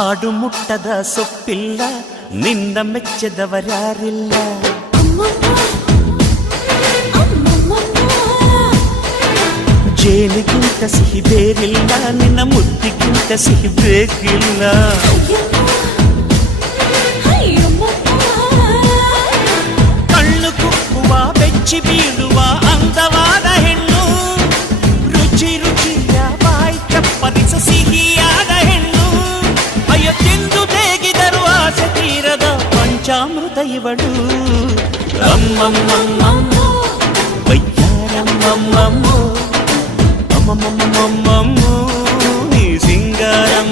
ಹಾಡು ಮುಟ್ಟದ ಸೊಪ್ಪಿಲ್ಲ, ನಿನ್ನ ಮೆಚ್ಚದವರ್ಯಾರಿಲ್ಲ. ಜೇನಿಗಿಂತ ಸಿಹಿ ಬೇರಿಲ್ಲ, ನಿನ್ನ ಮುದ್ದಿಗಿಂತ ಸಿಹಿ ಬೇಕಿಲ್ಲ. ಕಣ್ಣು ಕುಕ್ಕುವ ಬೆಚ್ಚಿ ಬೀಳುವ ಅಂದವಾದ ಹೆಣ್ಣು, ರುಚಿ ರುಚಿಯ ಬಾಯಿ ಚಪ್ಪರಿಸ ಸಿಹಿಯಾದ ಹೆಣ್ಣು. ಅಯ್ಯೋ ತಿಂದು ಬೇಗಿದರು ಆಸೆ ತೀರದ ಪಂಚಾಮೃತ ಇವಳು. ಅಮ್ಮಮ್ಮಮ್ಮಮ್ಮೋ ವಯ್ಯಾರಮ್ಮಮ್ಮಮ್ಮೋ ಅಮ್ಮಮ್ಮಮ್ಮಮ್ಮೋ ನೀ ಸಿಂಗಾರಮ್ಮ.